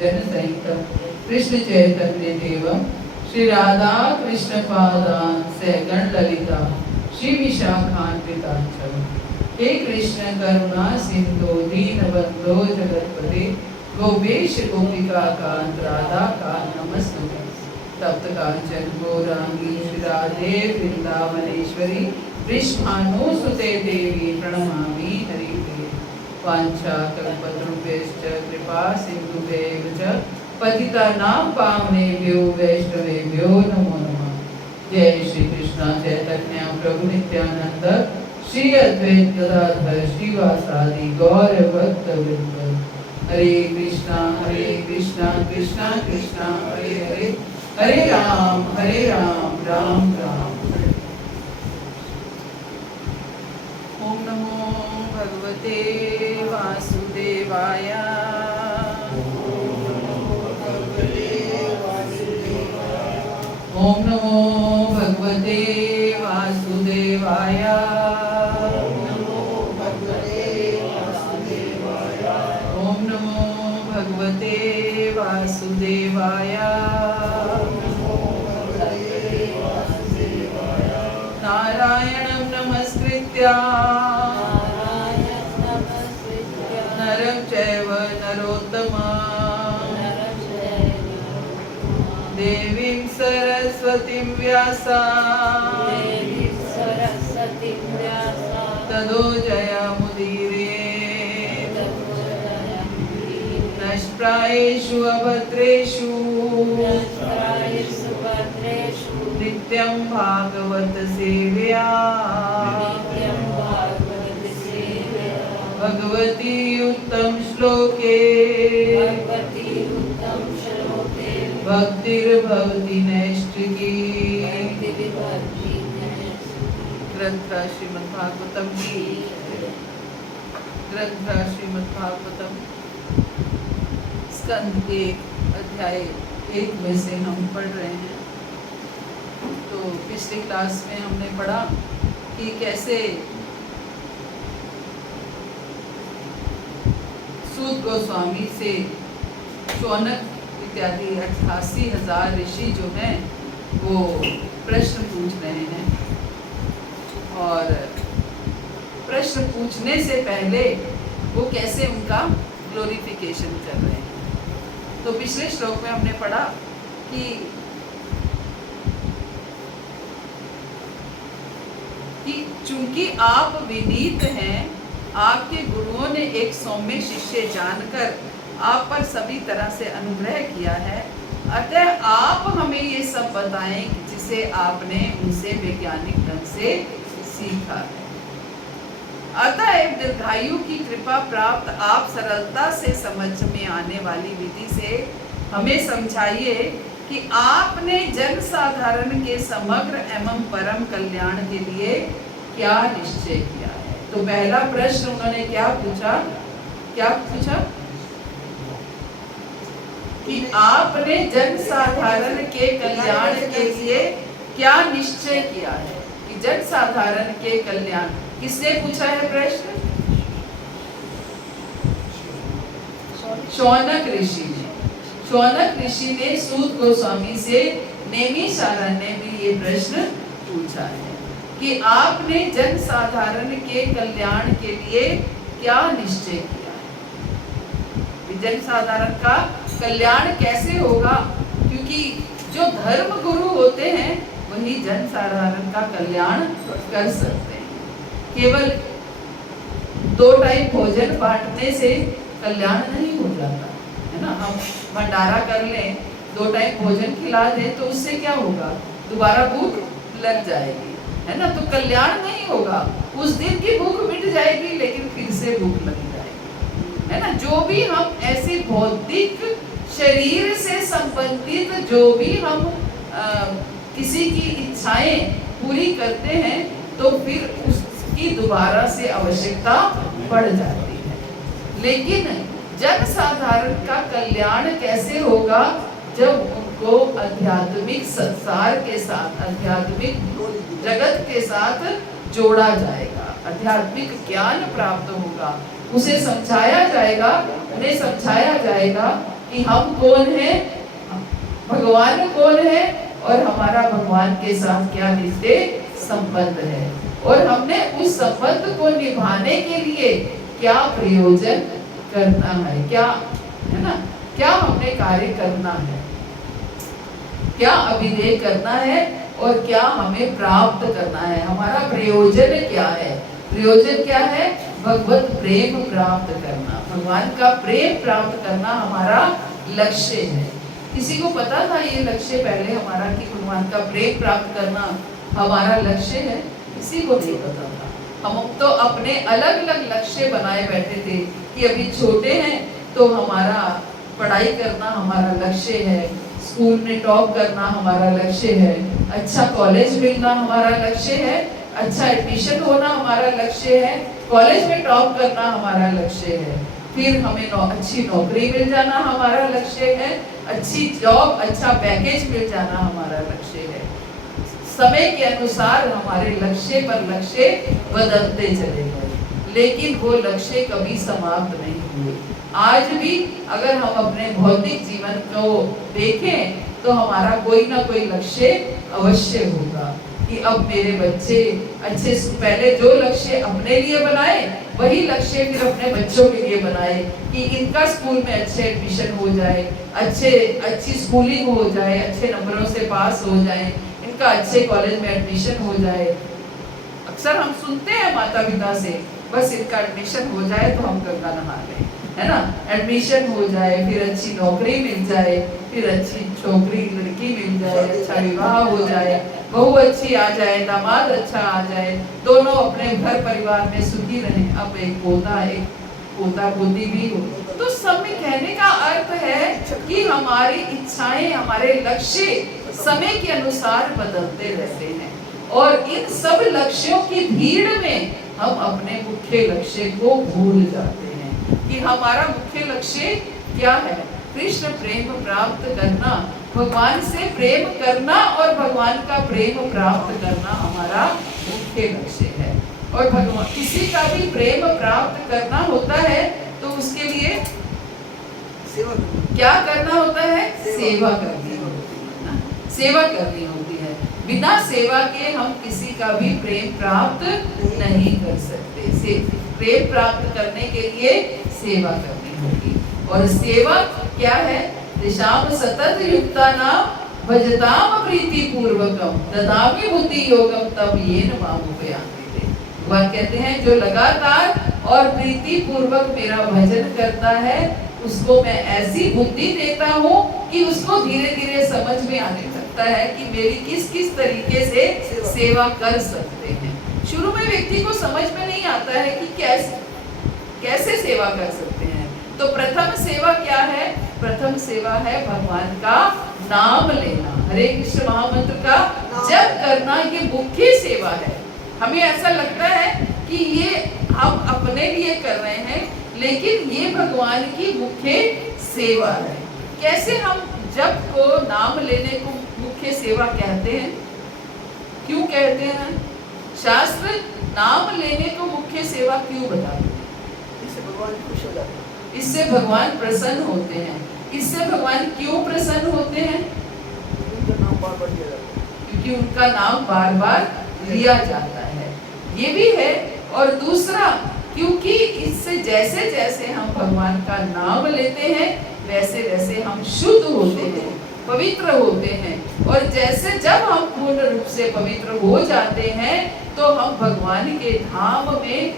जन सहितं कृष्ण चैतन्य देवं श्री राधा कृष्ण पादान सैगण ललिता श्री विशाखान्वितांचल। हे कृष्ण करुणा सिंधु दीनबंधो जगतपते गोपेश गोपिका कांत राधा कांत नमस्तुते। तप्त कांचन गौरांगी श्री राधे वृंदावनेश्वरी वृषभानुसुते देवी प्रणमामि हरिप्रिये। वाञ्छाकल्पतरुभ्यश्च कृपा सिन्धुभ्यैव च पतितानां पावनेभ्यो वैष्णवेभ्यो नमो नमः। जय श्री कृष्ण चैतन्य प्रभु नित्यानंद श्री अद्वैत गदाधर श्रीवासादि गौर भक्त वृंद। हरे कृष्णा कृष्णा कृष्णा हरे हरे, हरे राम राम राम हरे। ओम नमो भगवते वासुदेवाय। ओम नमो भगवते वासुदेवाय। ओम नमो भगवते वासुदेवाय। नारायणं नमस्कृत्य नरं चैव नरोत्तमं देवीं सरस्वतीं व्यासं ततो जयमुदीरये। नष्प्रायेषु अभद्रेषु नित्यं भागवत सेव्या भगवती उत्तम श्लोके भक्तिर्भवति नैष्ठिकी। ग्रंथ श्रीमद्भागवतम की ग्रंथ श्रीमद्भागवतम स्कंद 1 अध्याय 1 में से हम पढ़ रहे हैं। तो पिछली क्लास में हमने पढ़ा कि कैसे सूत गोस्वामी से शौनक इत्यादि 88,000 ऋषि जो हैं वो प्रश्न पूछ रहे हैं, और प्रश्न पूछने से पहले वो कैसे उनका ग्लोरिफिकेशन कर रहे हैं। तो पिछले श्लोक में हमने पढ़ा कि चूंकि आप विनीत हैं, आपके गुरुओं ने एक सौम्य शिष्य जानकर आप पर सभी तरह से अनुग्रह किया है, अतः आप हमें ये सब बताएं जिसे आपने उनसे वैज्ञानिक ढंग से सीखा है। अतः दीर्घायु की कृपा प्राप्त आप सरलता से समझ में आने वाली विधि से हमें समझाइए कि आपने जन साधारण के समग्र एवं परम कल्याण के लिए क्या निश्चय किया है। तो पहला प्रश्न उन्होंने क्या पूछा कि आपने जन साधारण के कल्याण के लिए क्या निश्चय किया है। कि जन साधारण के कल्याण किसने पूछा है प्रश्न? शौनक ऋषि ने। शौनक ऋषि ने सूत गोस्वामी से नैमिषारण्य ने भी ये प्रश्न पूछा है कि आपने जन साधारण के कल्याण के लिए क्या निश्चय किया है। जन साधारण का कल्याण कैसे होगा, क्योंकि जो धर्म गुरु होते हैं वही जन साधारण का कल्याण कर सकते हैं। केवल 2 टाइम भोजन बांटने से कल्याण नहीं हो जाता है ना। हम भंडारा कर लें, 2 टाइम भोजन खिला दें तो उससे क्या होगा, दोबारा भूख लग जाएगी है ना। तो कल्याण नहीं होगा, उस दिन की भूख मिट जाएगी लेकिन फिर से भूख लग जाएगी है ना। जो भी हम ऐसे भौतिक शरीर से संबंधित जो भी हम किसी की इच्छाएं पूरी करते हैं तो फिर उसकी दोबारा से आवश्यकता बढ़ जाती है। लेकिन जन साधारण का कल्याण कैसे होगा, जब उनको आध्यात्मिक संसार के साथ, आध्यात्मिक जगत के साथ जोड़ा जाएगा, आध्यात्मिक ज्ञान प्राप्त होगा, उसे समझाया जाएगा, उन्हें समझाया जाएगा कि हम कौन है, भगवान कौन है और हमारा भगवान के साथ क्या रिश्ते संबंध है, और हमने उस संबंध को निभाने के लिए क्या प्रयोजन करना है, क्या है ना, क्या हमने कार्य करना है, क्या अभिनय करना है और क्या हमें प्राप्त करना है, हमारा प्रयोजन क्या है। प्रयोजन क्या है? भगवत प्रेम प्राप्त करना, भगवान का प्रेम प्राप्त करना हमारा लक्ष्य है। किसी को पता था ये लक्ष्य पहले हमारा कि भगवान का प्रेम प्राप्त करना हमारा लक्ष्य है? किसी को नहीं पता था। हम तो अपने अलग अलग लक्ष्य बनाए बैठे थे कि अभी छोटे हैं तो हमारा पढ़ाई करना हमारा लक्ष्य है, स्कूल में टॉप करना हमारा लक्ष्य है, अच्छा कॉलेज मिलना हमारा लक्ष्य है, अच्छा एडमिशन होना हमारा लक्ष्य है, कॉलेज में टॉप करना हमारा लक्ष्य है, फिर हमें अच्छी नौकरी मिल जाना हमारा लक्ष्य है, अच्छी जॉब, अच्छा पैकेज मिल जाना हमारा लक्ष्य है। समय के अनुसार हमारे लक्ष्य पर लक्ष्य बदलते चले गए, लेकिन वो लक्ष्य कभी समाप्त नहीं हुए। आज भी अगर हम अपने भौतिक जीवन को देखें तो हमारा कोई ना कोई लक्ष्य अवश्य होगा कि अब मेरे बच्चे अच्छे, पहले जो लक्ष्य अपने लिए बनाए वही लक्ष्य फिर अपने बच्चों के लिए बनाए कि इनका स्कूल में अच्छे एडमिशन हो जाए, अच्छी स्कूलिंग हो जाए, अच्छे नंबरों से पास हो जाए, इनका अच्छे कॉलेज में एडमिशन हो जाए। अक्सर हम सुनते हैं माता पिता से, बस इनका एडमिशन हो जाए तो हम गंगा नहा लें, है ना, एडमिशन हो जाए, फिर अच्छी नौकरी मिल जाए, फिर अच्छी छोकरी लड़की मिल जाए, अच्छा विवाह हो जाए, बहू अच्छी आ जाए, दामाद अच्छा आ जाए, दोनों अपने घर परिवार में सुखी रहें। अब एक पोता पोती भी हो। तो सब में कहने का अर्थ है कि हमारी इच्छाएं, हमारे लक्ष्य समय के अनुसार बदलते रहते हैं, और इन सब लक्ष्यों की भीड़ में हम अपने मुख्य लक्ष्य को भूल जाते हैं कि हमारा मुख्य लक्ष्य क्या है। कृष्ण प्रेम प्राप्त करना, भगवान से प्रेम करना और भगवान का प्रेम प्राप्त करना हमारा मुख्य लक्ष्य है। और भगवान किसी का भी प्रेम प्राप्त करना होता है तो उसके लिए सेवा, क्या करना होता है? सेवा करनी होती है ना, सेवा करनी होती है। बिना सेवा के हम किसी का भी प्रेम प्राप्त नहीं कर सकते। प्रेम प्राप्त करने के लिए सेवा करनी होगी, और सेवा क्या है? दिशाम सतत युक्तानाम भजताम प्रीति पूर्वकम ददामि बुद्धि योगम तब येन मामुपयान्ति। भगवान कहते हैं जो लगातार और प्रीति पूर्वक मेरा भजन करता है उसको मैं ऐसी बुद्धि देता हूँ कि उसको धीरे धीरे समझ में आने लगता है कि मेरी किस किस तरीके से सेवा कर सकते हैं। शुरू में व्यक्ति को समझ में नहीं आता है कि कैसे सेवा कर सकते हैं। तो प्रथम सेवा क्या है? प्रथम सेवा है भगवान का नाम लेना, हरे कृष्ण महामंत्र का जप करना, ये मुख्य सेवा है। हमें ऐसा लगता है कि ये हम अपने लिए कर रहे हैं, लेकिन ये भगवान की मुख्य सेवा है। कैसे हम जप को, नाम लेने को मुख्य सेवा कहते हैं? क्यों कहते हैं? शास्त्र नाम लेने को मुख्य सेवा क्यों बताते हैं? इससे भगवान खुश हो जाते हैं, इससे भगवान प्रसन्न होते हैं। इससे भगवान क्यों प्रसन्न होते हैं? उनका नाम बार बार लिया जाता है, क्योंकि उनका नाम बार बार लिया जाता है, ये भी है। और दूसरा, क्योंकि इससे जैसे जैसे हम भगवान का नाम लेते हैं वैसे वैसे हम शुद्ध होते हैं, पवित्र होते हैं, और जैसे जब हम पूर्ण रूप से पवित्र हो जाते हैं तो हम भगवान के धाम में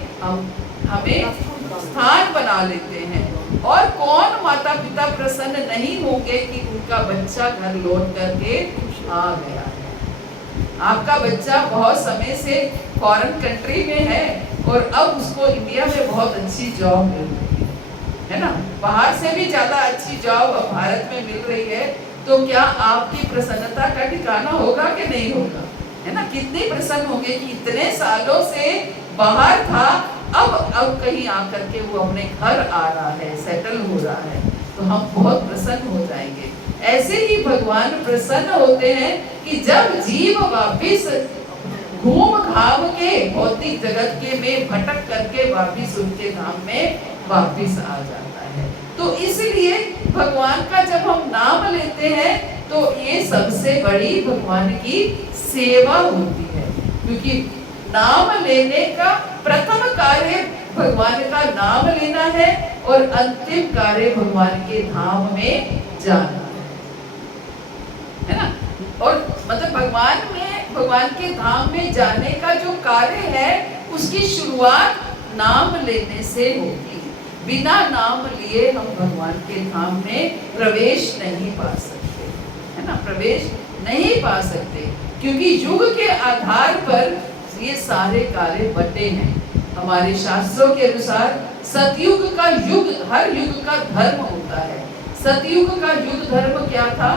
हमें स्थान बना लेते हैं। और कौन माता पिता प्रसन्न नहीं होंगे कि उनका बच्चा घर लौट करके आ गया है। आपका बच्चा बहुत समय से फॉरेन कंट्री में है और अब उसको इंडिया में बहुत अच्छी जॉब मिल रही है ना, बाहर से भी ज्यादा अच्छी जॉब भारत में मिल रही है, तो क्या आपकी प्रसन्नता का ठिकाना होगा कि नहीं होगा? है ना, कितने प्रसन्न होंगे कि इतने सालों से बाहर था, अब कहीं आकर के वो अपने घर आ रहा है, सेटल हो रहा है, तो हम बहुत प्रसन्न हो जाएंगे। ऐसे ही भगवान प्रसन्न होते हैं कि जब जीव वापिस घूम घाम के भौतिक जगत के में भटक करके वापिस उनके धाम में वापिस आ जाता है। तो इसलिए भगवान का जब हम नाम लेते हैं तो ये सबसे बड़ी भगवान की सेवा होती है, क्योंकि नाम लेने का प्रथम कार्य भगवान का नाम लेना है और अंतिम कार्य भगवान के धाम में जाना है ना। और मतलब भगवान के धाम में जाने का जो कार्य है उसकी शुरुआत नाम लेने से होगी। बिना नाम लिए हम भगवान के धाम में प्रवेश नहीं पा सकते, है ना, प्रवेश नहीं पा सकते, क्योंकि युग के आधार पर ये सारे कार्य बटे हैं। हमारे शास्त्रों के अनुसार सतयुग का युग, हर युग का धर्म होता है। सतयुग का युग धर्म क्या था?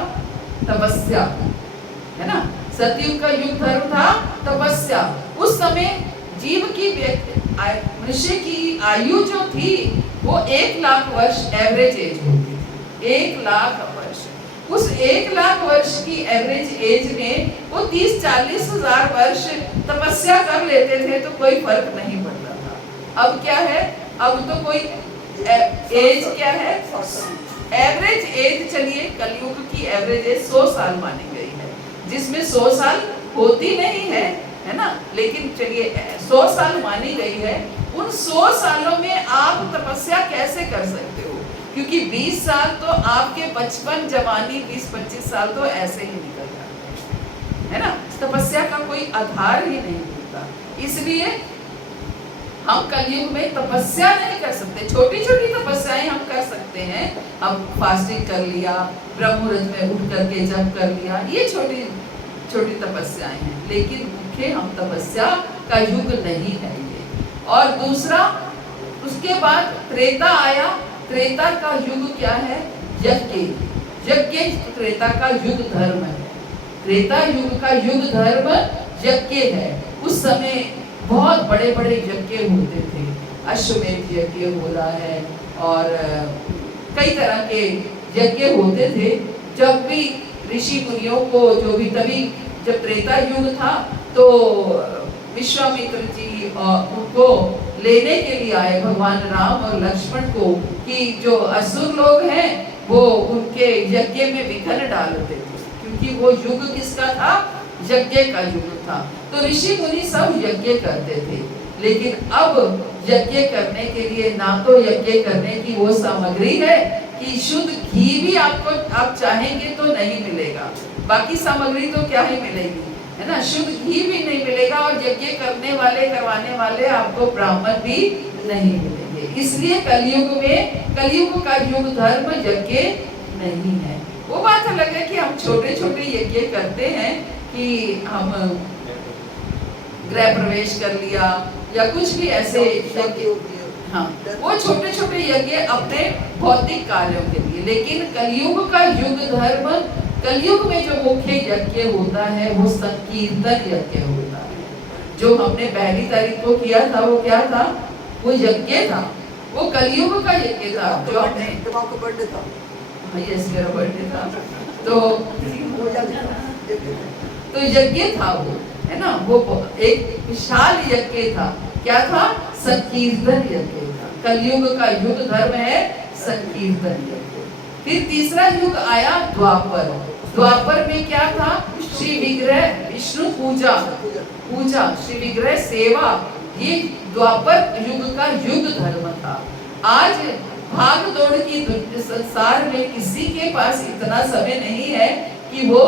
तपस्या, है ना। सतयुग का युग धर्म था तपस्या। उस समय जीव की मनुष्य की आयु जो थी वो 1 लाख वर्ष एवरेज एज होती थी। 1 लाख वर्ष, उस 1 लाख वर्ष की एवरेज एज में वो 30-40 हजार वर्ष तपस्या कर लेते थे तो कोई फर्क नहीं पड़ता था। अब क्या है? अब तो कोई एज क्या है? एवरेज एज, चलिए कलयुग की एवरेज एज 100 साल मानी गई है, जिसमें 100 साल होती नहीं है ना, लेकिन चलिए 100 साल मानी गई है। उन 100 सालों में आप तपस्या कैसे कर सकते हो? क्योंकि 20 साल तो आपके बचपन, जवानी, 20-25 साल तो ऐसे ही निकल जाते हैं, है ना। तपस्या का कोई आधार ही नहीं होता, इसलिए हम कलयुग में तपस्या नहीं कर सकते। छोटी छोटी तपस्याएं हम कर सकते हैं, हम फास्टिंग कर लिया, ब्रह्म मुहूर्त में उठ करके जप कर लिया, ये छोटी छोटी तपस्याएं हैं, लेकिन मुख्य हम तपस्या का युग नहीं है ये। और दूसरा, उसके बाद त्रेता आया। त्रेता का युग क्या है? यज्ञ। यज्ञ त्रेता का युग धर्म है। त्रेता युग का युग धर्म यज्ञ है। उस समय बहुत बड़े बड़े यज्ञ होते थे, अश्वमेध यज्ञ हो रहा है और कई तरह के यज्ञ होते थे। जब भी ऋषि मुनियों को तभी जब त्रेता युग था तो विश्वामित्र जी उनको लेने के लिए आए, भगवान राम और लक्ष्मण को, कि जो असुर लोग हैं वो उनके यज्ञ में विघ्न डालते थे, क्योंकि वो युग किसका था? यज्ञ का युग था। तो ऋषि मुनि सब यज्ञ करते थे, लेकिन अब यज्ञ करने के लिए ना तो यज्ञ करने की वो सामग्री है कि शुद्ध घी भी आप चाहेंगे तो नहीं मिलेगा, बाकी सामग्री तो क्या ही मिलेगी, है ना। शुद्ध घी भी नहीं मिलेगा और यज्ञ करवाने वाले आपको ब्राह्मण भी नहीं मिलेंगे। इसलिए कलयुग का युग धर्म यज्ञ नहीं है। वो बात अलग है कि हम छोटे छोटे यज्ञ करते हैं कि हम गृह प्रवेश कर लिया या कुछ भी ऐसे यज्ञ, हाँ, वो छोटे छोटे यज्ञ अपने भौतिक कार्यों के लिए। लेकिन कलयुग का युग धर्म, कलयुग में जो मुख्य यज्ञ होता है वो संकीर्तन यज्ञ होता है। जो हमने पहली तारीख को किया था वो क्या था? वो यज्ञ था, वो कलयुग का यज्ञ था। जो हमने, आपका बर्थडे था, यस मेरा बर्थडे था, तो यज्ञ था वो, है ना। वो एक विशाल यज्ञ था। क्या था? संकीर्तन यज्ञ था। कलयुग का युग धर्म है संकीर्तन यज्ञ। फिर तीसरा युग आया द्वापर। द्वापर में क्या था? श्री विग्रह विष्णु पूजा, श्री विग्रह सेवा, ये द्वापर युग का युग धर्म था। आज भाग दौड़ की संसार में किसी के पास इतना समय नहीं है कि वो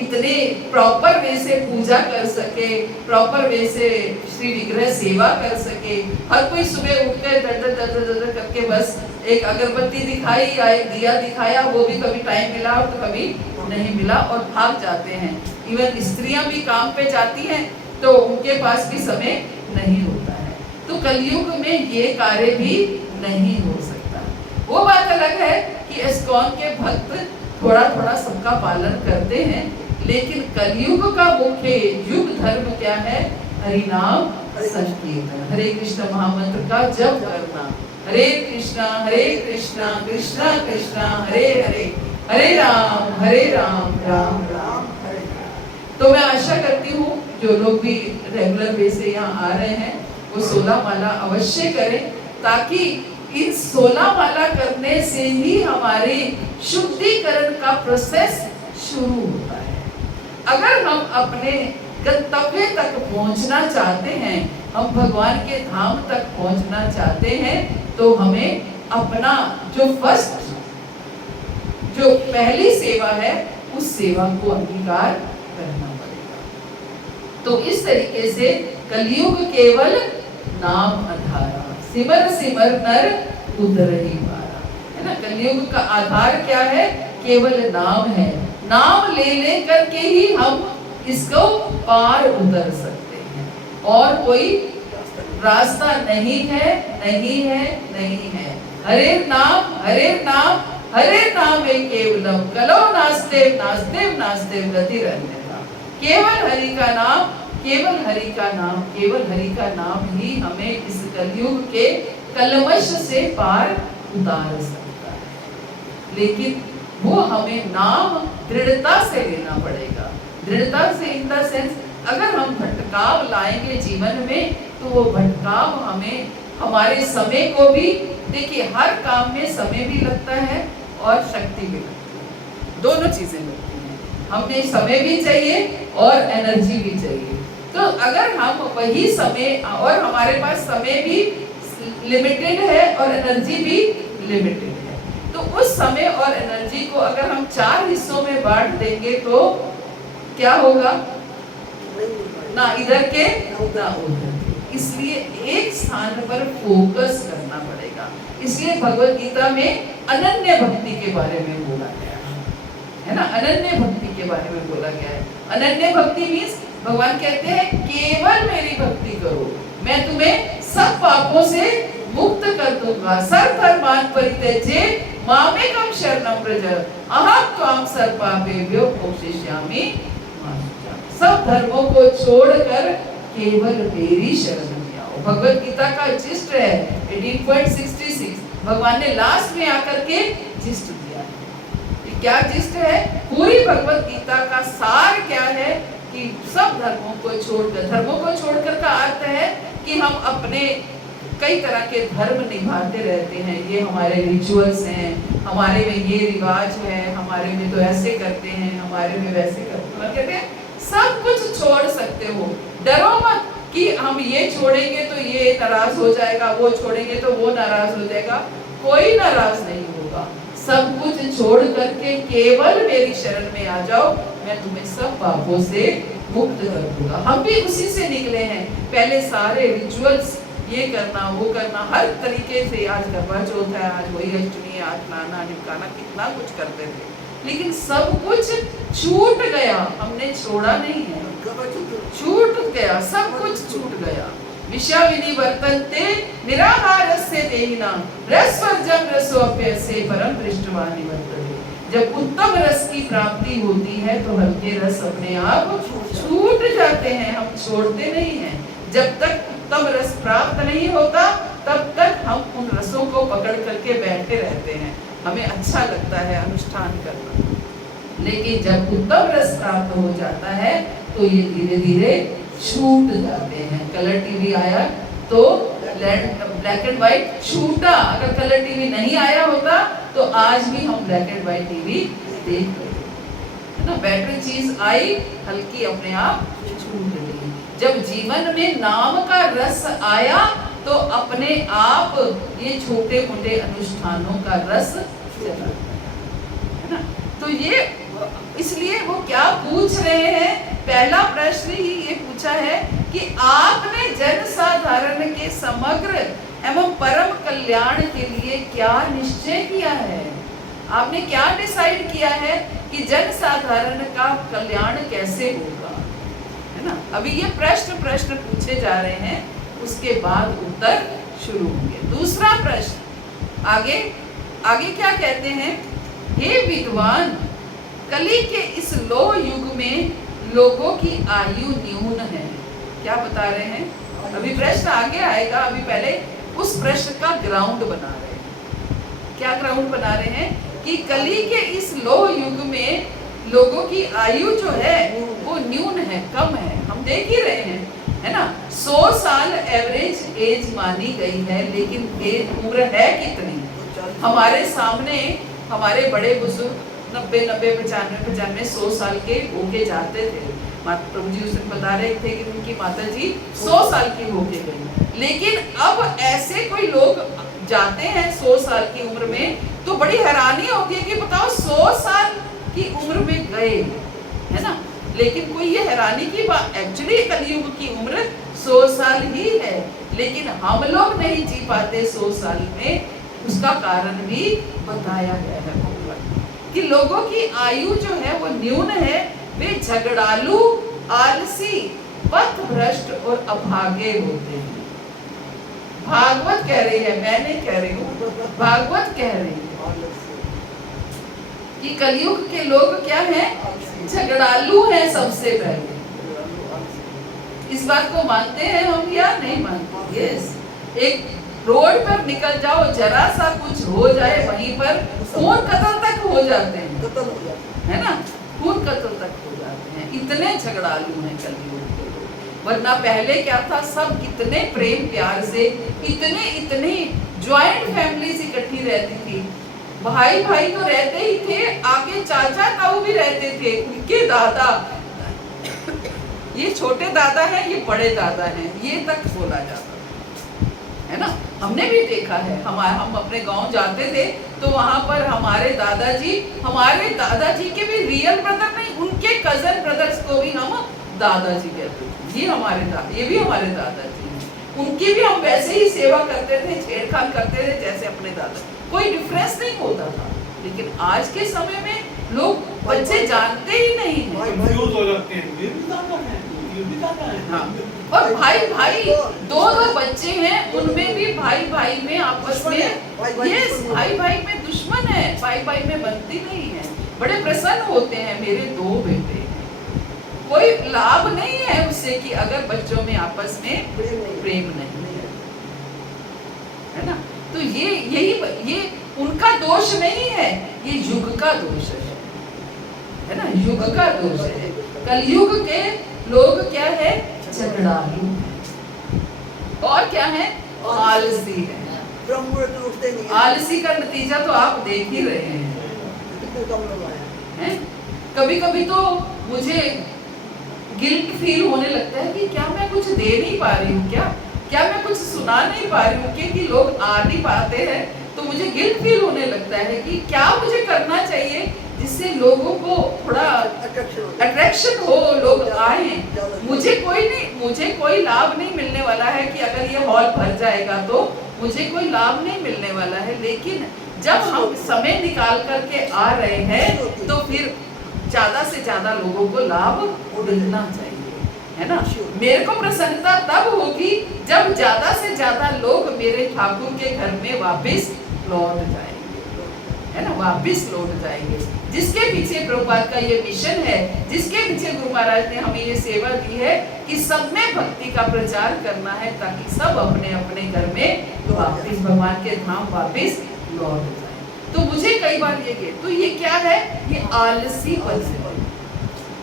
इतने प्रॉपर वे से पूजा कर सके, प्रॉपर वे से श्री विग्रह सेवा कर सके। हर कोई सुबह उठकर दर करके बस एक अगरबत्ती दिखाई या एक दिया दिखाया, वो भी कभी टाइम मिला और तो कभी नहीं मिला और भाग जाते हैं। इवन स्त्रियां भी काम पे जाती हैं तो उनके पास भी समय नहीं होता है। तो कलयुग में ये कार्य भी नहीं हो सकता। वो बात अलग है कि इस्कॉन के भक्त थोड़ा थोड़ा सबका पालन करते हैं, लेकिन कलयुग का मुख्य युग धर्म क्या है? हरिनाम संकीर्तन, हरे कृष्ण महामंत्र का जप करना। हरे कृष्णा कृष्णा कृष्णा हरे हरे, हरे राम राम राम हरे। तो मैं आशा करती हूँ जो लोग भी रेगुलर बेस से यहाँ आ रहे हैं वो 16 माला अवश्य करें, ताकि इन 16 माला करने से ही हमारी शुद्धिकरण का प्रोसेस शुरू होता है। अगर हम अपने गंतव्य तक पहुंचना चाहते हैं, हम भगवान के धाम तक पहुंचना चाहते हैं, तो हमें अपना जो पहली सेवा है उस सेवा को अंगीकार करना पड़ेगा। तो इस तरीके से कलयुग केवल नाम आधारा, सिमर सिमर नर उतरहि पारा, है ना। कलयुग का आधार क्या है? केवल नाम है। नाम ले करके ही हम इसको पार उतर सकते हैं, और कोई रास्ता नहीं है, नहीं है, नहीं है। हरे नाम हरे नाम केवलम, कलो नास्तेव नास्तेव नास्तेव गतिरन्यथा। केवल हरि का नाम, केवल हरि का नाम, केवल हरि का नाम ही हमें इस कलयुग के कलमश से पार उतार सकता है। लेकिन वो हमें नाम दृढ़ता से लेना पड़ेगा। दृढ़ता से इन द सेंस, अगर हम भटकाव लाएंगे जीवन में, तो वो भटकाव हमें हमारे समय को भी, देखिए हर काम में समय भी लगता है और शक्ति भी लगती है, दोनों चीजें लगती हैं। हमें समय भी चाहिए और एनर्जी भी चाहिए। तो अगर हम वही समय, और हमारे पास समय भी लिमिटेड है और एनर्जी भी लिमिटेड है, तो उस समय और एनर्जी को अगर हम 4 हिस्सों में बांट देंगे तो क्या होगा? ना इधर के ना उधर। इसलिए एक स्थान पर फोकस करना पड़ेगा। इसलिए भगवत गीता में अनन्य भक्ति के बारे में बोला गया है ना, अनन्य भक्ति के बारे में बोला गया है। अनन्य भक्ति मीन्स भगवान कहते हैं केवल मेरी भक्ति करो, मैं तुम्हें सब पापों से मुक्त कर दूंगा। सर्वधर्मान् परित्यज्य मामेकं शरणं व्रज, अहं त्वां सर्वपापेभ्यो मोक्षयिष्यामि। सब धर्मों को छोड़कर केवल मेरी शरण में आओ। भगवत गीता का जिस्ट है 18.66। भगवान ने लास्ट में आकर के जिस्ट दिया है। क्या जिस्ट है? पूरी भगवत गीता का सार क्या है कि सब धर्मों को छोड़कर, धर्मों को छोड़कर का अर्थ है कि हम अपने कई तरह के धर्म निभाते रहते हैं। ये हमारे रिचुअल्स हैं, हमारे में ये रिवाज है, हमारे में तो ऐसे करते हैं, हमारे में वैसे करते हैं। कहते हैं सब कुछ छोड़ सकते हो, डरो मत कि हम ये छोड़ेंगे तो ये नाराज हो जाएगा, वो छोड़ेंगे तो वो नाराज हो जाएगा। कोई नाराज नहीं होगा। सब कुछ छोड़ करके केवल मेरी शरण में आ जाओ, मैं तुम्हें सब पापों से मुक्त कर दूंगा। हम भी उसी से निकले हैं। पहले सारे रिचुअल्स, ये करना वो करना, हर तरीके से, आज करवा चौथ है, आज वही अष्टमी है, आज नाना निकाना, कितना कुछ करते थे, लेकिन सब कुछ छूट गया, हमने छोड़ा नहीं है, छूट गया, सब कुछ छूट गया। विषया विनिवर्तन्ते निराहारस्य देहिनां रसवर्जं रसोऽप्यस्य परं दृष्ट्वा निवर्तते। जब उत्तम रस की प्राप्ति होती है तो हल्के रस अपने आप छूट जाते हैं, हम छोड़ते नहीं हैं। जब तक उत्तम रस प्राप्त नहीं होता तब तक हम उन रसों को पकड़ करके बैठे रहते हैं, हमें अच्छा लगता है अनुष्ठान करना। लेकिन जब उत्तम रस प्राप्त हो जाता है तो ये धीरे धीरे छूट जाते हैं। कलर टीवी आया तो ब्लैक एंड व्हाइट छूटा, अगर कलर टीवी नहीं आया होता तो आज भी हम ब्लैक एंड व्हाइट टीवी देख रहे हैं ना। बेटर चीज आई, हल्की अपने आप छूट गई। जब जीवन में नाम का रस आया तो अपने आप ये छोटे मोटे अनुष्ठानों का रस चला गया, है ना। तो ये इसलिए वो क्या पूछ रहे हैं, पहला प्रश्न ही ये पूछा है कि आपने जन साधारण के समग्र एवं परम कल्याण के लिए क्या निश्चय किया है। आपने क्या डिसाइड किया है कि जन साधारण का कल्याण कैसे होगा, है ना। अभी ये प्रश्न पूछे जा रहे हैं, उसके बाद उत्तर शुरू होंगे। दूसरा प्रश्न आगे क्या कहते हैं, हे विद्वान, कली के इस लोह युग में लोगों की आयु न्यून है। क्या बता रहे हैं, अभी प्रश्न आगे आएगा, अभी पहले उस प्रश्न का ग्राउंड बना रहे हैं। क्या ग्राउंड बना रहे हैं कि कली के इस लोह युग में लोगों की आयु जो है वो न्यून है, कम है। हम देख ही रहे हैं है ना। 100 साल एवरेज एज मानी गई है, लेकिन उम्र है कितनी? हमारे सामने हमारे बड़े बुजुर्ग 90, 95, 100 साल के होके जाते थे। प्रभु जी उस दिन बता रहे थे कि उनकी माता जी 100 साल की होके गई। लेकिन अब ऐसे कोई लोग जाते हैं 100 साल की उम्र में, तो बड़ी हैरानी होती है कि बताओ 100 साल की उम्र में गए, है ना। लेकिन कोई ये हैरानी की बात, एक्चुअली कलयुग की उम्र 100 साल ही है, लेकिन हम लोग नहीं जी पाते 100 साल में। उसका कारण भी बताया गया है कि लोगों की आयु जो है वो न्यून है, वे झगड़ालू, आलसी, पथभ्रष्ट और अभागे होते हैं। भागवत कह रही है, मैं नहीं कह रही हूँ, भागवत कह रही है कि कलयुग के लोग क्या हैं? झगड़ालू हैं। सबसे पहले इस बात को मानते हैं हम या नहीं मानते? यस। एक रोड पर निकल जाओ, जरा सा कुछ हो जाए, वहीं पर खून कत्ल तक हो जाते हैं, है ना। खून कत्ल तक हो जाते हैं, इतने झगड़ालू हैं कलयुग के लोग। वरना पहले क्या था? सब कितने प्रेम प्यार से, इतने ज्वाइंट फैमिलीज इकट्ठी रहती थी। भाई भाई तो रहते ही थे, आगे चाचा ताऊ भी रहते थे, उनके दादा, ये छोटे दादा हैं, ये बड़े दादा हैं, ये तक बोला जाता है ना। हमने भी देखा है, हम अपने गांव जाते थे तो वहां पर हमारे दादाजी के भी रियल ब्रदर नहीं, उनके कजन ब्रदर्स को भी हम दादाजी कहते थे। ये भी हमारे दादाजी हैं। उनकी भी हम वैसे ही सेवा करते थे, छेड़खानी करते थे जैसे अपने दादा। कोई डिफरेंस नहीं होता था। लेकिन आज के समय में लोग, बच्चे जानते ही नहीं हैं, कंफ्यूज हो जाते हैं, ये भी दादा है, ये भी दादा है। हाँ। और भाई दो बच्चे हैं, उनमें भी भाई में आपस में, यस, भाई में दुश्मन है, भाई में बनती नहीं है। बड़े प्रसन्न होते हैं, मेरे 2 बेटे हैं। कोई लाभ नहीं है उससे कि अगर बच्चों में आपस में प्रेम नहीं है ना। तो ये उनका दोष नहीं है, ये युग का दोष है ना, युग का दोष है। कलयुग के लोग क्या है? झगड़ालू और क्या है? आलसी है। आलसी का नतीजा तो आप देख ही रहे हैं। कभी कभी तो मुझे गिल्ट फील होने लगता है कि क्या मैं कुछ दे नहीं पा रही हूँ, क्या मैं कुछ सुना नहीं पा रही हूँ कि लोग आ नहीं पाते हैं। तो मुझे गिल्ट फील होने लगता है कि क्या मुझे करना चाहिए जिससे लोगों को थोड़ा अट्रैक्शन हो, लोग आए। मुझे कोई लाभ नहीं मिलने वाला है कि अगर ये हॉल भर जाएगा तो मुझे कोई लाभ नहीं मिलने वाला है। लेकिन जब हम समय निकाल करके आ रहे हैं तो फिर ज्यादा से ज्यादा लोगों को लाभ मिलना चाहिए, है ना। मेरे को प्रसन्नता तब होगी जब ज्यादा से ज्यादा लोग मेरे ठाकुर के घर में वापस लौट जाएंगे, है ना, वापस लौट जाएंगे। जिसके पीछे प्रभुपाद का ये मिशन है, जिसके पीछे गुरु महाराज ने हमें ये सेवा दी है कि सब में भक्ति का प्रचार करना है, ताकि सब अपने अपने घर में वापस भगवान के धाम वापस लौट जाए। तो मुझे कई बार तो ये क्या है? ये आलसी पन है।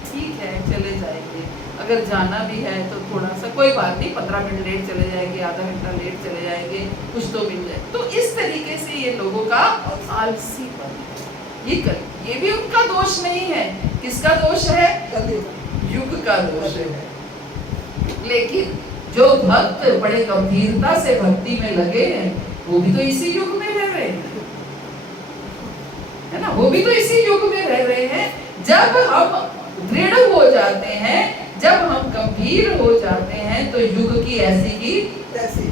ठीक है, चले जाएंगे, अगर जाना भी है तो थोड़ा सा, कोई बात नहीं, 15 मिनट लेट चले जाएंगे, आधा घंटा लेट चले जाएंगे, कुछ तो मिल जाए। तो इस तरीके से ये लोगों का आलसीपन है। ये भी उनका दोष नहीं है। किसका दोष है? युग का दोष है। लेकिन जो भक्त बड़े गंभीरता से भक्ति में लगे हैं, वो भी तो इसी युग में रह रहे हैं, है ना। वो भी तो इसी युग में रह रहे हैं। जब हम दृढ़ हो जाते हैं, जब हम गंभीर हो जाते हैं, तो युग की ऐसी की तैसी,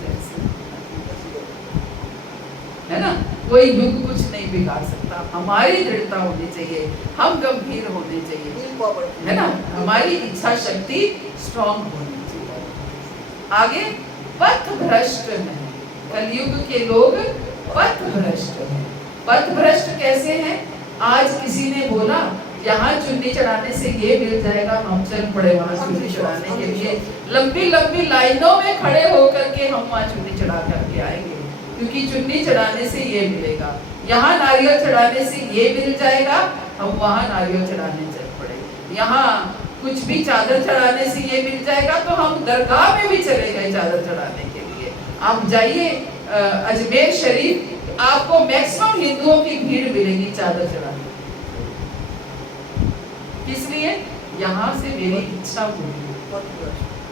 है ना। कोई युग कुछ नहीं बिगाड़ सकता। हमारी दृढ़ता होनी चाहिए, हम गंभीर होने चाहिए, है ना। हमारी इच्छा शक्ति स्ट्रॉन्ग होनी चाहिए। आगे पथ भ्रष्ट है, कलयुग के लोग पथ भ्रष्ट हैं। पथ भ्रष्ट कैसे हैं? आज किसी ने बोला यहाँ चुन्नी चढ़ाने से ये मिल जाएगा, हम चल पड़े वहाँ चुन्नी चढ़ाने के लिए। लंबी लंबी लाइनों में खड़े होकर के हम वहाँ चुन्नी चढ़ा करके आएंगे, क्योंकि चुन्नी चढ़ाने से ये मिलेगा। यहाँ नारियल चढ़ाने से ये मिल जाएगा, हम वहाँ नारियल चढ़ाने चल पड़े। यहाँ कुछ भी चादर चढ़ाने से ये मिल जाएगा तो हम दरगाह में भी चले गए चादर चढ़ाने के लिए। आप जाइए अजमेर शरीफ, आपको मैक्सिमम हिंदुओं की भीड़ मिलेगी चादर चढ़ाने। किस लिए? यहाँ से मेरी इच्छा हुई,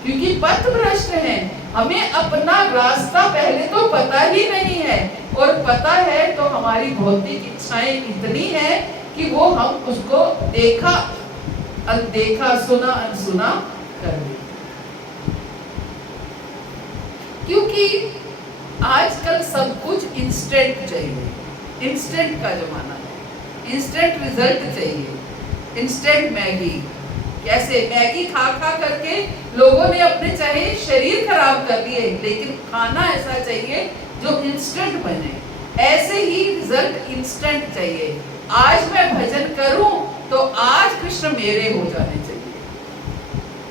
क्योंकि पथ भ्रष्ट हैं। हमें अपना रास्ता पहले तो पता ही नहीं है, और पता है तो हमारी भौतिक इच्छाएं इतनी है कि वो हम उसको देखा अनदेखा, सुना अनसुना कर देते। क्योंकि आजकल सब कुछ इंस्टेंट चाहिए, इंस्टेंट का जमाना है, इंस्टेंट रिजल्ट चाहिए, इंस्टेंट मैगी। कैसे? मैगी खा खा करके लोगों ने अपने चाहे शरीर खराब कर लिए, लेकिन खाना ऐसा चाहिए जो इंस्टेंट बने। ऐसे ही रिजल्ट इंस्टेंट चाहिए। आज मैं भजन करूं तो आज कृष्ण मेरे हो जाने चाहिए,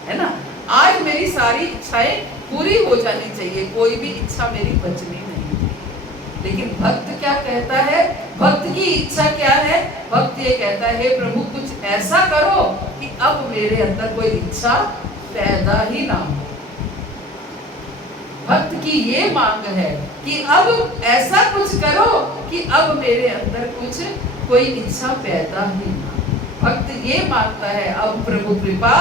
है ना? आज मेरी सारी इच्छाएं पूरी हो जानी चाहिए, कोई भी इच्छा मेरी बचनी नहीं चाहिए। लेकिन भक्त क्या कहता है? भक्त की इच्छा क्या है? भक्त ये कहता है, प्रभु कुछ ऐसा करो कि अब मेरे अंदर कोई इच्छा पैदा ही ना हो। भक्त की ये मांग है कि अब ऐसा कुछ करो कि अब मेरे अंदर कुछ कोई इच्छा पैदा ही ना हो। भक्त ये मांगता है, अब प्रभु कृपा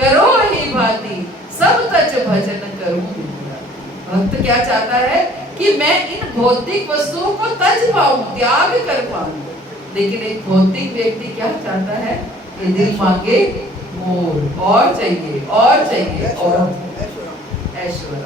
करो ही भांति, सब तज भजन करूं विपुराति। भक्त क्या चाहता है कि मैं इन भौतिक वस्तुओं को तज पाऊं, त्याग कर पाऊं। लेकिन एक भौतिक व्यक्ति क्या चाहता है? ये दिल मांगे मोर, और चाहिए और चाहिए और ऐश्वर्य।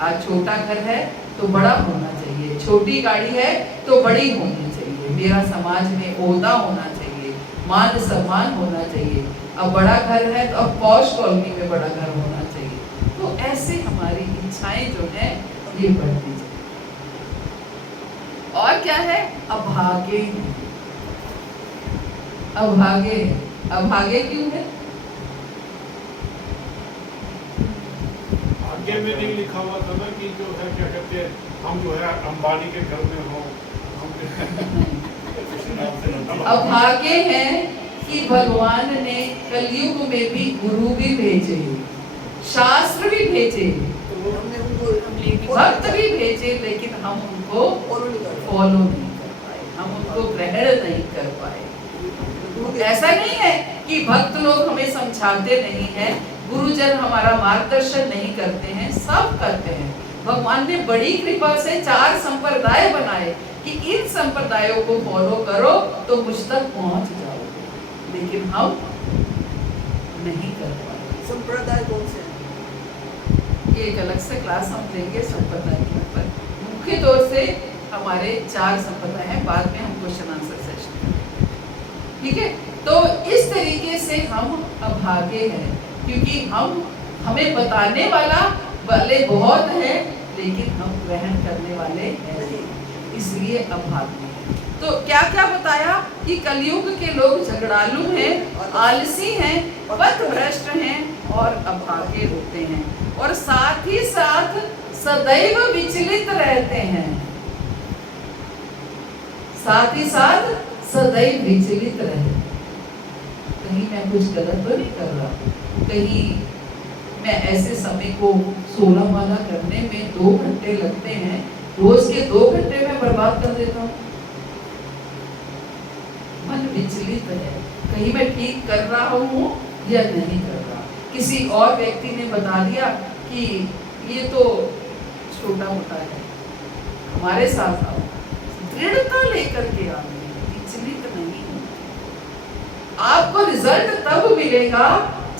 आज छोटा घर है तो बड़ा होना चाहिए, छोटी गाड़ी है तो बड़ी होनी चाहिए, मेरा समाज में ओहदा होना चाहिए, मान सम्मान होना चाहिए। अब बड़ा घर है तो अब पॉश कॉलोनी में बड़ा घर होना चाहिए। तो ऐसे हमारी इच्छाएं जो है ये बढ़ती जाए। और क्या है? अभागे। अभागे, अभागे क्यों है? आगे में नहीं लिखा हुआ था ना कि जो है क्या कहते हैं, हम जो है अंबानी के घर में हो। अभागे हैं कि भगवान ने कलयुग में भी गुरु भी भेजे, शास्त्र भी भेजे, भक्त भी भेजे, लेकिन हम उनको फॉलो नहीं कर पाए, हम उनको ग्रहण नहीं कर पाए। ऐसा नहीं है कि भक्त लोग हमें समझाते नहीं हैं, गुरुजन हमारा मार्गदर्शन नहीं करते हैं, सब करते हैं। भगवान ने बड़ी कृपा से 4 संप्रदाय बनाए कि इन संप्रदायों को फॉलो करो तो मुझ तक पहुंच जाओगे, लेकिन हम नहीं कर पाए। संप्रदाय कौन से? ये एक अलग से क्लास हम देंगे संप्रदाय के ऊपर। मुख्य तौर से हमारे 4 संप्रदाय हैं, बाद में हम क्वेश्चन आंसर सेशन करेंगे, ठीक है? तो इस तरीके से हम अभागे हैं, क्योंकि हमें बताने वाले बहुत हैं, लेकिन हम ग्रहण करने वाले हैं, इसलिए अभागे हैं। तो क्या क्या बताया कि कलयुग के लोग झगड़ालू हैं, आलसी हैं, पथ भ्रष्ट हैं और अभागे होते हैं, और साथ ही साथ सदैव विचलित रहते हैं। साथ ही साथ सदैव विचलित रहते हैं। कहीं मैं कुछ गलत तो नहीं कर रहा, कहीं मैं ऐसे समय को 16 माला करने में 2 घंटे लगते हैं, रोज के 2 घंटे में बर्बाद कर देता हूँ। मन विचलित है, कहीं मैं ठीक कर रहा हूँ या नहीं कर रहा। किसी और व्यक्ति ने बता दिया कि ये तो छोटा मोटा है, हमारे साथ आओ, दृढ़ता लेकर के आओ, विचलित नहीं हो। आपको रिजल्ट तब मिलेगा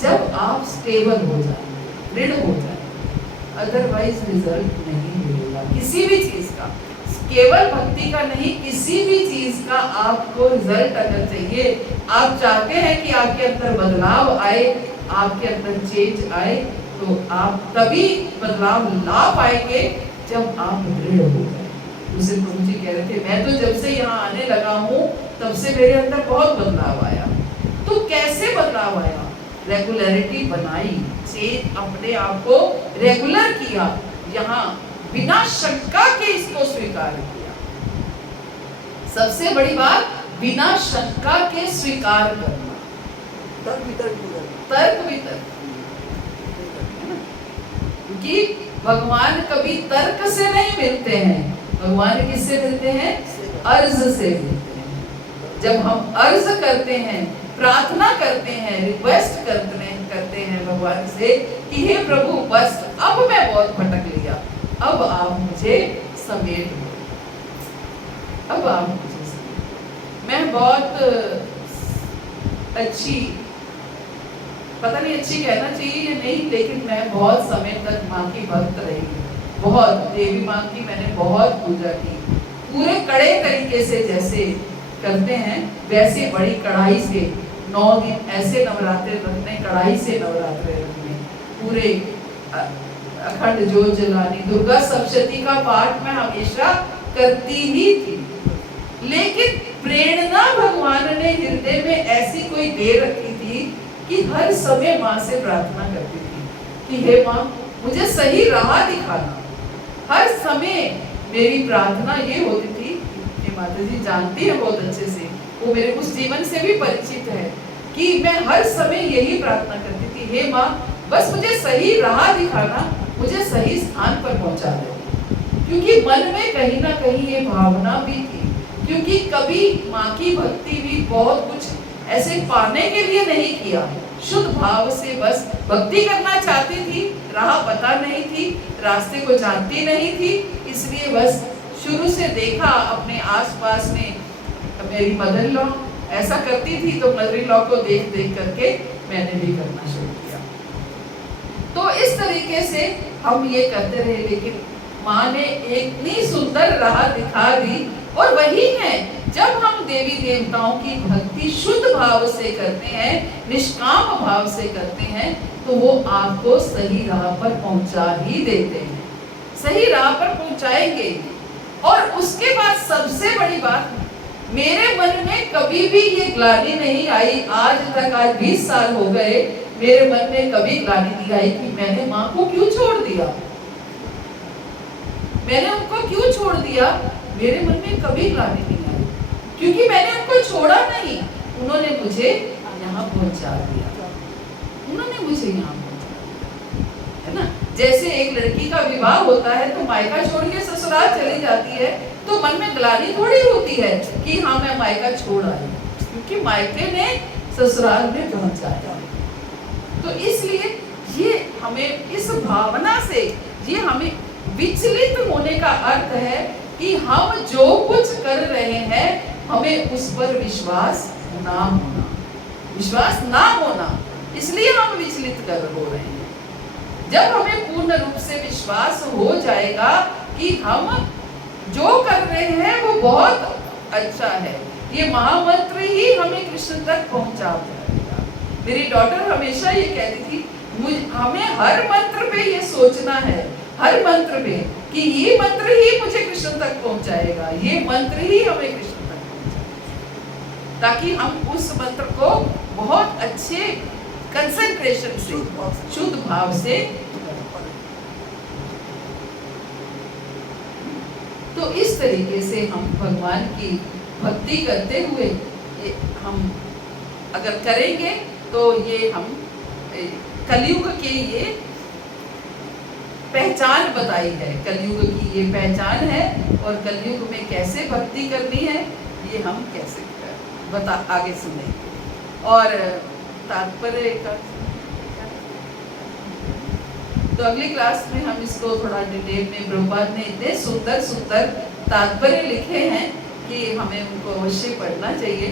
जब आप स्टेबल हो जाएंगे, दृढ़ हो जाएंगे, अदरवाइज रिजल्ट नहीं मिलेगा किसी भी चीज का। केवल भक्ति का नहीं, किसी भी चीज का आपको रिजल्ट अगर चाहिए, आप चाहते हैं कि आपके अंदर बदलाव आए, आपके अंदर चेंज आए, तो आप तभी बदलाव ला पाएंगे जब आप दृढ़ हो गए। दूसरे प्रभु जी कह रहे थे, मैं तो जब से यहाँ आने लगा हूँ तब से मेरे अंदर बहुत बदलाव आया। तो कैसे बदलाव आया? रेगुलरिटी बनाई, चेंज, अपने आप को रेगुलर किया, यहाँ बिना शंका के इसको स्वीकार किया। सबसे बड़ी बात, बिना शंका के स्वीकार करना। तर्क वितर्क, क्योंकि भगवान कभी तर्क से नहीं मिलते हैं, भगवान किससे मिलते हैं? अर्ज से मिलते हैं। जब हम अर्ज करते हैं, प्रार्थना करते हैं, रिक्वेस्ट करते हैं भगवान से कि हे प्रभु बस अब मैं बहुत भटक लिया, अब आप मुझे समेट लो, अब आप मुझे समेट। मैं बहुत अच्छी, पता नहीं अच्छी कहना चाहिए या नहीं, लेकिन मैं बहुत समय तक माँ की भक्त रही, बहुत देवी माँ की मैंने बहुत पूजा की, पूरे कड़े तरीके से जैसे करते हैं वैसे बड़ी कड़ाई से 9 दिन ऐसे नवरात्रे रखने, कड़ाई से नवरात्रे रखने, पूरे अखंड ज्योत जलानी, दुर्गा सप्तशती का पाठ मैं हमेशा करती ही थी। लेकिन प्रेरणा भगवान ने हृदय में ऐसी कोई दे रखी थी कि हर समय माँ से प्रार्थना करती थी कि हे माँ मुझे सही राह दिखाना। हर समय मेरी प्रार्थना ये होती थी कि माता जी जानती है बहुत अच्छे से, वो मेरे उस जीवन से भी परिचित है कि मैं हर समय यही प्रार्थना करती थी, हे माँ बस मुझे सही राह दिखाना, मुझे सही स्थान पर पहुंचा दो। क्योंकि मन में कहीं ना कहीं ये भावना भी थी, क्योंकि कभी माँ की भक्ति भी बहुत कुछ ऐसे पाने के लिए नहीं किया, शुद्ध भाव से बस भक्ति करना चाहती थी, राह पता नहीं थी, रास्ते को जानती नहीं थी, इसलिए बस शुरू से देखा अपने आसपास में मेरी मदर लॉ ऐसा करती थी, तो मदर लॉ को देख देख करके मैंने भी करना शुरू किया। तो इस तरीके से हम ये करते रहे, लेकिन माँ ने इतनी सुंदर राह दिखा दी। और वही है, जब हम देवी देवताओं की भक्ति शुद्ध भाव से करते हैं, निष्काम भाव से करते हैं, तो वो आपको सही राह पर पहुंचा ही देते हैं, सही राह पर पहुंचाएंगे। और उसके बाद सबसे बड़ी बात, मेरे मन में कभी भी ये ग्लानि नहीं आई, आज तक, आज 20 साल हो गए, मेरे मन में कभी ग्लानि नहीं आई कि मैंने माँ को क्यों छोड़ दिया, मैंने उनको क्यों छोड़ दिया। मेरे मन में कभी ग्लानि नहीं आई, क्योंकि मैंने उनको छोड़ा नहीं, उन्होंने मुझे यहाँ पहुंचा दिया, उन्होंने मुझे यहाँ पहुंचा दिया, है ना। जैसे एक लड़की का विवाह होता है तो मायका छोड़ के ससुराल चली जाती है, तो मन में ग्लानि थोड़ी होती है कि हाँ मैं मायका छोड़ आई, क्योंकि मायके ने ससुराल में पहुंचाया। तो इसलिए ये हमें इस भावना से, ये हमें विचलित होने का अर्थ है कि हम जो कुछ कर रहे हैं हमें उस पर विश्वास ना होना, विश्वास ना होना, इसलिए हम विचलित हो रहे हैं। जब हमें पूर्ण रूप से विश्वास हो जाएगा कि हम जो कर रहे हैं वो बहुत अच्छा है, ये महामंत्र ही हमें कृष्ण तक पहुंचा देगा। मेरी डॉटर हमेशा ये कहती थी, हमें हर मंत्र पे ये सोचना है, हर मंत्र पे, कि ये मंत्र ही मुझे कृष्ण तक पहुंचाएगा, ये मंत्र ही हमें कृष्ण तक पहुंचाएगा, ताकि हम उस मंत्र को बहुत अच्छे कंसंट्रेशन से, शुद्ध भाव से। तो इस तरीके से हम भगवान की भक्ति करते हुए हम अगर करेंगे तो ये हम कलयुग के ये पहचान बताई है, कलयुग की ये पहचान है, और कलयुग में कैसे भक्ति करनी है ये हम कैसे बता आगे सुनेंगे। और तात्पर्य का तो अगली क्लास में हम इसको थोड़ा डिटेल में, प्रभुपाद ने इतने सुंदर सुंदर तात्पर्य लिखे हैं कि हमें उनको अवश्य पढ़ना चाहिए,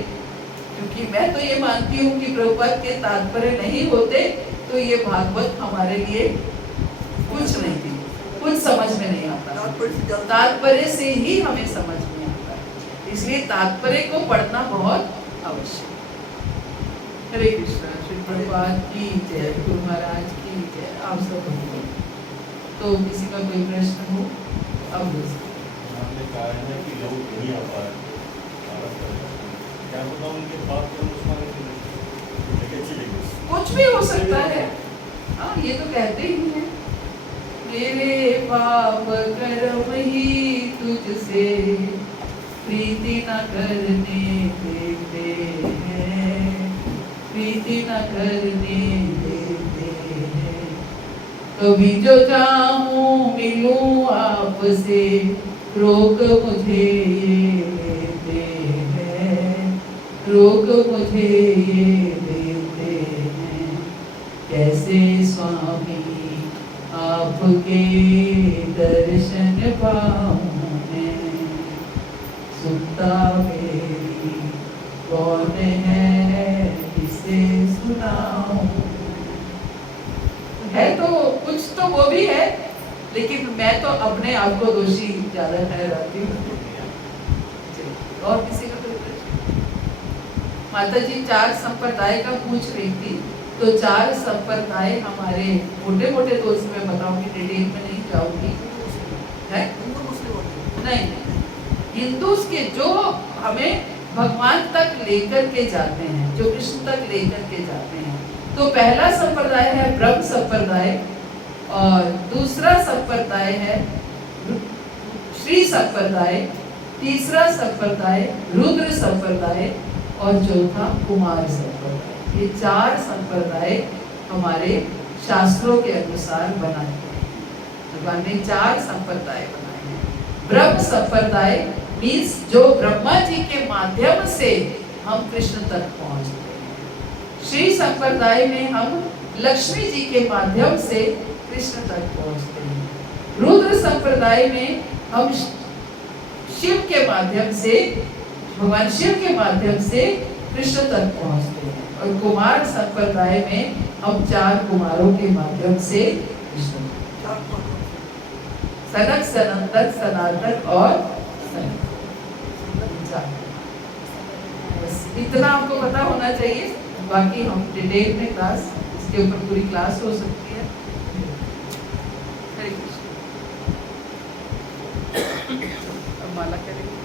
क्योंकि मैं तो ये मानती हूँ कि प्रभुपाद के तात्पर्य नहीं होते तो ये भागवत हमारे लिए कुछ नहीं थी, कुछ समझ में नहीं आता, तात्पर्य से ही हमें समझ में आता है, इसलिए तात्पर्य को पढ़ना बहुत आवश्यक। हरे कृष्णा, श्री प्रभुपाद की जय, गुरु महाराज की जय। आप सब तो किसी का कोई प्रश्न हो अब हमने कहा है कि लोग नहीं आ पाए, क्या पता उनके पास कुछ भी हो सकता है। हाँ, ये तो कहते ही हैं, मेरे पाप कर्म ही तुझसे प्रीति न करने देते हैं, प्रीति भी न करने देते हैं। कभी जो चाहूं मिलूं आपसे, रोक मुझे ये लेते हैं, रोक मुझे ये देते हैं। कैसे स्वामी आपके दर्शन पाऊं मैं, सुनता मेरी कौन है, किसे सुनाऊं। है तो कुछ तो वो भी है, लेकिन मैं तो अपने आप को दोषी ज्यादा ठहराती हूँ। और किसी का कोई प्रश्न? माता जी 4 संप्रदाय का पूछ रही थी, तो 4 संप्रदाय हमारे मोटे मोटे तो उसमें बताऊंगी, डिटेल में नहीं जाऊंगी। है नहीं, हिंदूज के जो हमें भगवान तक लेकर के जाते हैं, जो कृष्ण तक लेकर के जाते हैं, तो पहला संप्रदाय है ब्रह्म संप्रदाय, और दूसरा संप्रदाय है श्री संप्रदाय, तीसरा संप्रदाय रुद्र संप्रदाय, और चौथा कुमार संप्रदाय। ये 4 संप्रदाय हमारे शास्त्रों के अनुसार बनाए गए। भगवान ने 4 संप्रदाय बनाए हैं। ब्रह्म संप्रदाय मीन्स जो ब्रह्मा जी के माध्यम से हम कृष्ण तक पहुंचते हैं। श्री संप्रदाय में हम लक्ष्मी जी के माध्यम से कृष्ण तक पहुंचते हैं। रुद्र संप्रदाय में हम शिव के माध्यम से, भगवान शिव के माध्यम से कृष्ण तक पहुंचते हैं। और कुमार संप्रदाय में हम 4 कुमारों के माध्यम से कृष्ण तक, सनक, सनंदन, सनातन और बस इतना आपको पता होना चाहिए। बाकी हम डिटेल में क्लास, इसके ऊपर पूरी क्लास हो सकती है। हरे कृष्ण। अब माला करेंगे।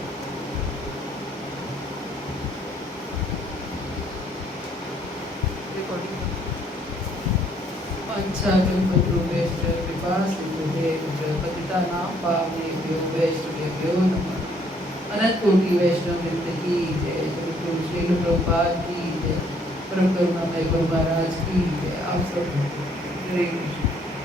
अच्छा कल्पद्रुमेश्च कृपा सिंधुभ्यो पतितानां पावनेभ्यो वैष्णवेभ्यो नमः। अनंत कोटि वैष्णव वृंद की जय। गुरु श्री प्रभुपाद की जय। परम करुणामय गुरु महाराज की जय। आप सब हरे कृष्ण।